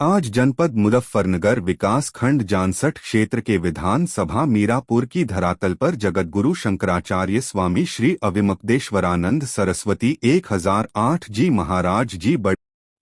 आज जनपद मुजफ्फरनगर विकास खंड जानसठ क्षेत्र के विधान सभा मीरापुर की धरातल पर जगतगुरु शंकराचार्य स्वामी श्री अविमुक्तेश्वरानंद सरस्वती 1008 जी महाराज जी बड़े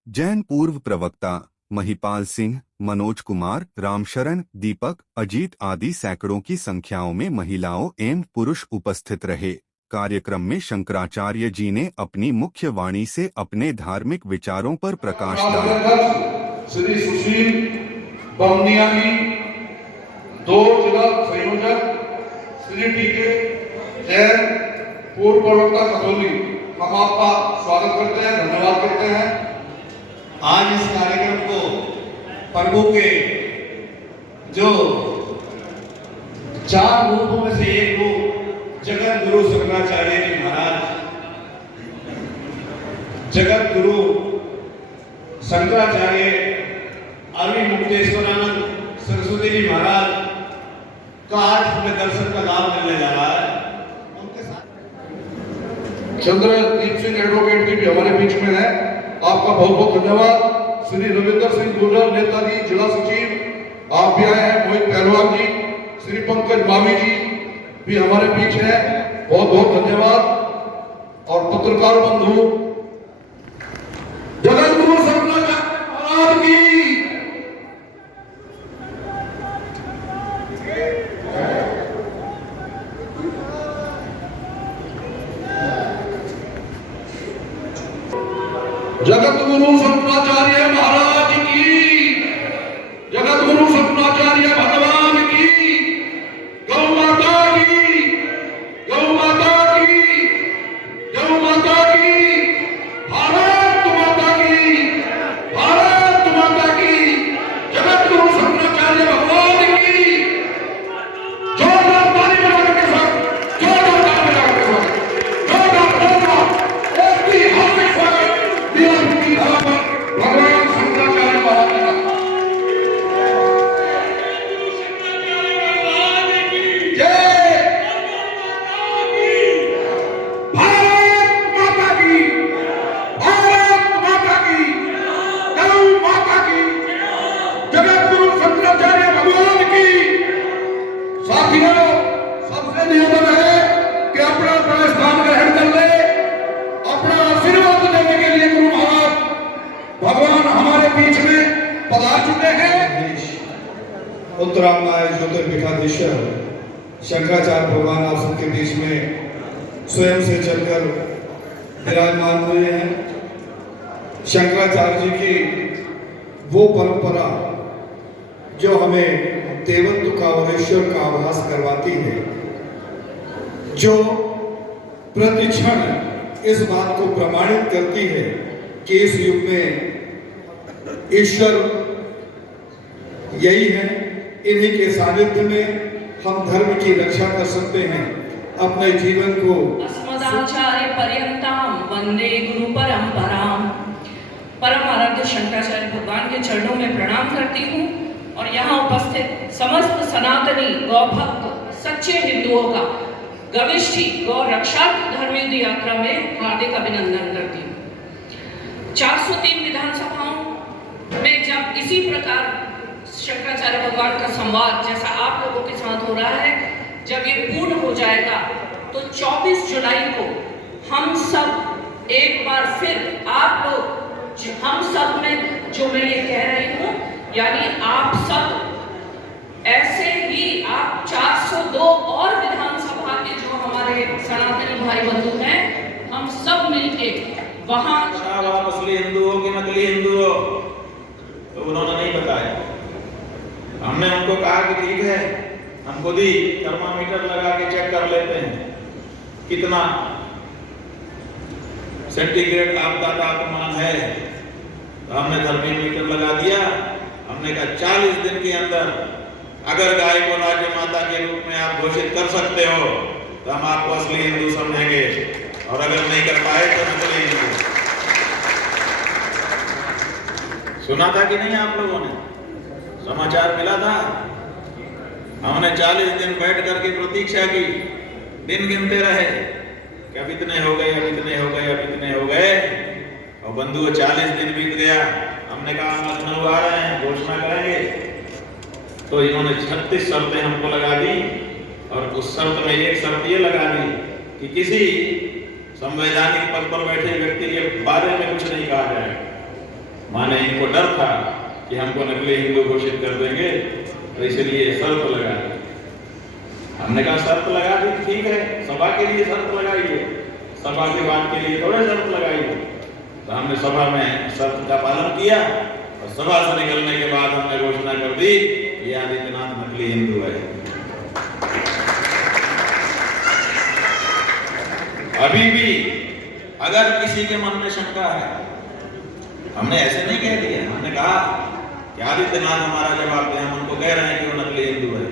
जैन पूर्व प्रवक्ता महिपाल सिंह, मनोज कुमार, रामशरण, दीपक, अजीत आदि सैकड़ों की संख्याओं में महिलाओं एवं पुरुष उपस्थित रहे। कार्यक्रम में शंकराचार्य जी ने अपनी मुख्य वाणी से अपने धार्मिक विचारों पर प्रकाश डाला। श्री सुशील बमनिया जी, दो जिला संयोजक श्री टीके जैन पूर्व प्रवक्ता खतौली, हम आपका स्वागत करते हैं, धन्यवाद करते हैं। आज इस कार्यक्रम को प्रभु के जो 4 रूपों में से एक रूप जगत गुरु शंकराचार्य जी महाराज, जगत गुरु शंकराचार्य अविमुक्तेश्वरानंद सरस्वती जी महाराज का आज हमें दर्शन का लाभ मिलने जा रहा है। उनके साथ चंद्रदीप सिंह एडवोकेट जी भी हमारे बीच में है, आपका बहुत बहुत धन्यवाद। श्री रविंद्र सिंह गुर्जर नेताजी जिला सचिव आप भी आए हैं, मोहित पहलवान जी, श्री पंकज मावी जी भी हमारे बीच हैं, बहुत बहुत धन्यवाद। और पत्रकार बंधु, जगत गुरु शंकराचार्य महाराज की जगत गुरु शंकराचार्य महाराज की, जगत गुरु शंकराचार्य भगवान की, गौ माता की, गौ माता की, गौ माता की, भारत माता की, भारत माता की, जगत गुरु शंकराचार्य भगवान की। जोरदार ताली बजाने के साथ, जोरदार ताली बजाने के साथ, जोरदार ऐतिहासिक स्वागत भगवान शंकराचार्य महाराज की जय। भारत माता की, भारत माता की, गौ माता की, जगत गुरु शंकराचार्य भगवान की। साथियों, सबसे निवेदन है कि अपना अपना स्थान ग्रहण कर ले। अपना आशीर्वाद देने के लिए गुरु महाराज भगवान हमारे बीच में पधार चुके हैं। उत्तरामाय ज्योतिर्पीठाधीश्वर शंकराचार्य भगवान आप सबके बीच में स्वयं से चलकर विराजमान हुए हैं। शंकराचार्य जी की वो परंपरा जो हमें देवत्व का और ईश्वर का आभास करवाती है, जो प्रतिक्षण इस बात को प्रमाणित करती है कि इस युग में ईश्वर यही है। इन्हीं के सानिध्य में हम धर्म की रक्षा कर सकते हैं, अपने जीवन को। अस्मदाचार्य पर्यंताम वंदे गुरु परंपराम। परम आराध्य शंकराचार्य भगवान के चरणों में प्रणाम करती हूँ और यहाँ उपस्थित समस्त सनातनी गौ भक्त सच्चे हिंदुओं का गविष्ठी गौ रक्षा धर्मयुद्ध यात्रा में हार्दिक अभिनंदन करती हूँ। 403 विधानसभाओं में जब इसी प्रकार शंकराचार्य भगवान का संवाद जैसा आप लोगों के साथ हो रहा है, जब ये पूर्ण हो जाएगा तो 24 जुलाई को हम सब एक बार फिर आप लोग, हम सब में जो मैं ये कह रही हूँ, यानी आप सब ऐसे ही आप 402 और विधानसभा के जो हमारे सनातनी भाई बंधु हैं, हम सब मिलके वहां असली हिंदू हो कि नकली हिंदू हो तो उन्होंने नहीं बताया। हमने उनको कहा कि ठीक है, हम खुद ही थर्मामीटर लगा के चेक कर लेते हैं कितना सेंटीग्रेड आपका तापमान है। तो हमने थर्मामीटर लगा दिया। हमने कहा 40 दिन के अंदर अगर गाय को राज्य माता के रूप में आप घोषित कर सकते हो तो हम आपको असली हिंदू समझेंगे, और अगर नहीं कर पाए तो नकली हिंदू। सुना था कि नहीं आप लोगों ने? समाचार मिला था। हमने 40 दिन बैठ करके प्रतीक्षा की, दिन गिनते रहे कि अब इतने हो गए, अब इतने हो गए, अब इतने हो गए, और बंधुओं 40 दिन बीत गया। हम हमने कहा हम लखनऊ आ रहे हैं, घोषणा करेंगे। तो इन्होंने 36 शर्तें हमको लगा दी और उस शर्त में एक शर्त ये लगा दी कि किसी संवैधानिक पद पर बैठे व्यक्ति के बारे में कुछ नहीं कहा जाए। माने इनको डर था कि हमको नकली हिंदू घोषित कर देंगे, तो इसलिए शर्त लगा दी। हमने कहा शर्त लगा दी, ठीक है, सभा के लिए शर्त लगाइए, सभा के बाद के लिए थोड़े शर्त लगाइए। तो हमने सभा में शर्त का पालन किया और सभा से निकलने के बाद हमने घोषणा कर दी ये आदित्यनाथ नकली हिंदू है। अभी भी अगर किसी के मन में शंका है, हमने ऐसे नहीं कह दिया, हमने कहा कि आदित्यनाथ हमारा जवाब दें। हम उनको कह रहे हैं कि वो नकली हिंदू है,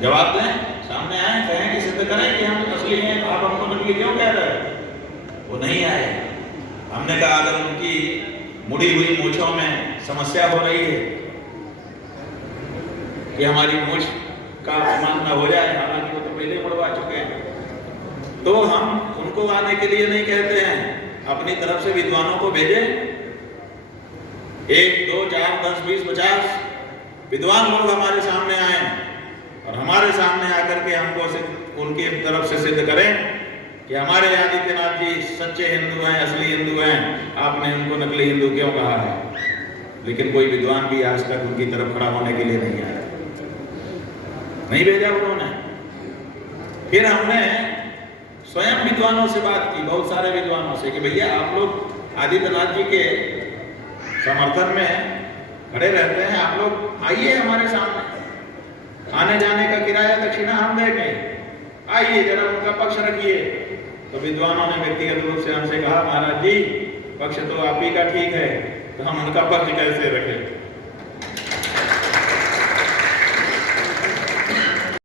जवाब दें, सामने आए, कहें कि सिद्ध करें कि हम असली हैं, आप हमको नकली क्यों कह रहे हैं। वो नहीं आए। हमने कहा अगर उनकी मुड़ी हुई मूंछों में समस्या हो रही है कि हमारी मूंछ का अपमान न हो जाए, हालांकि वो तो पहले मुड़वा चुके हैं, तो हम उनको आने के लिए नहीं कहते हैं, अपनी तरफ से विद्वानों को भेजें। 1, 2, 4, 10, 20, 50 विद्वान लोग हमारे सामने आए और हमारे सामने आकर के हमको उनकी तरफ से सिद्ध करें कि हमारे आदित्यनाथ जी सच्चे हिंदू हैं, असली हिंदू हैं, आपने उनको नकली हिंदू क्यों कहा है। लेकिन कोई विद्वान भी आज तक उनकी तरफ खड़ा होने के लिए नहीं आया, नहीं भेजा उन्होंने। फिर हमने स्वयं विद्वानों से बात की, बहुत सारे विद्वानों से, कि भैया आप लोग आदित्यनाथ जी के समर्थन में खड़े रहते हैं, आप लोग आइए हमारे सामने, आने जाने का किराया दक्षिणा हम देंगे, आइए जरा उनका पक्ष रखिए। तो विद्वानों ने व्यक्तिगत रूप से हमसे कहा महाराज जी पक्ष तो आप ही का ठीक है, तो हम उनका पक्ष कैसे रखें।